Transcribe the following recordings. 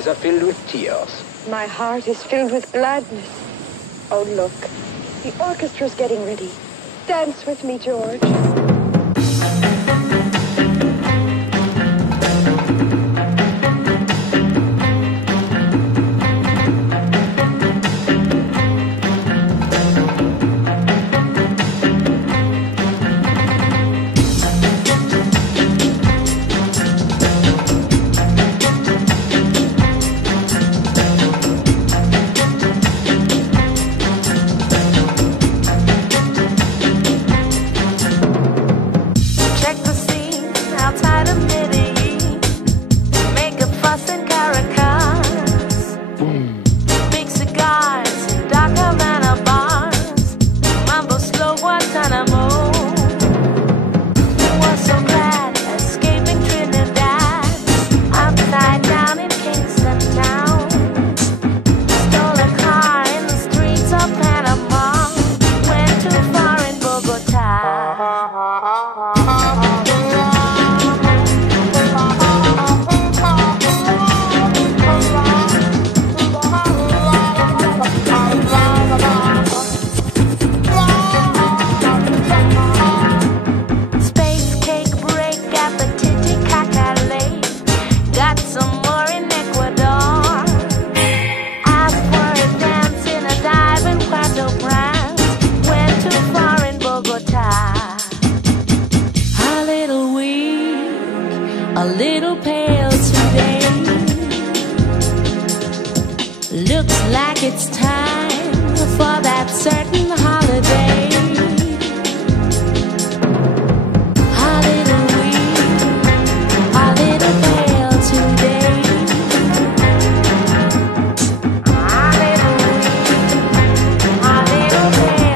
eyes are filled with tears. My heart is filled with gladness. Oh, look. The orchestra's getting ready. Dance with me, George. a little pale today. Looks like it's time for that certain holiday. A little weak, a little pale today. A little weak, a little pale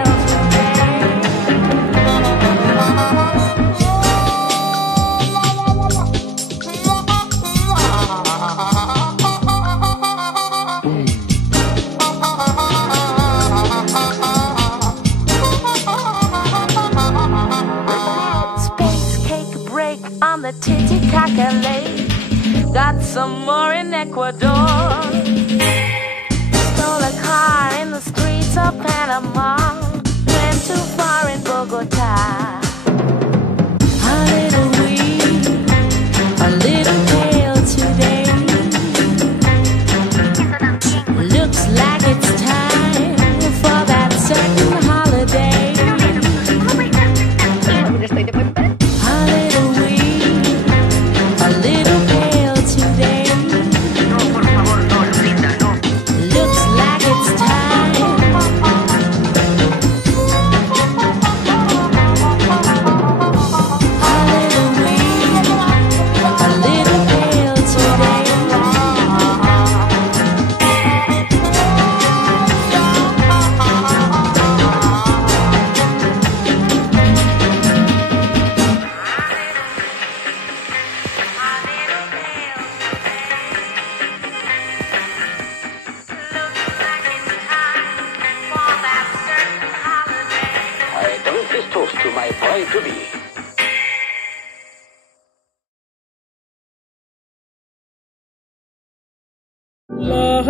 on the Titicaca Lake. Got some more in Ecuador. Stole a car in the streets of Panama. Went too far in Bogota. A little weak, a little pale today. Looks like it's time for that certain holiday. Toast to my bride-to-be. La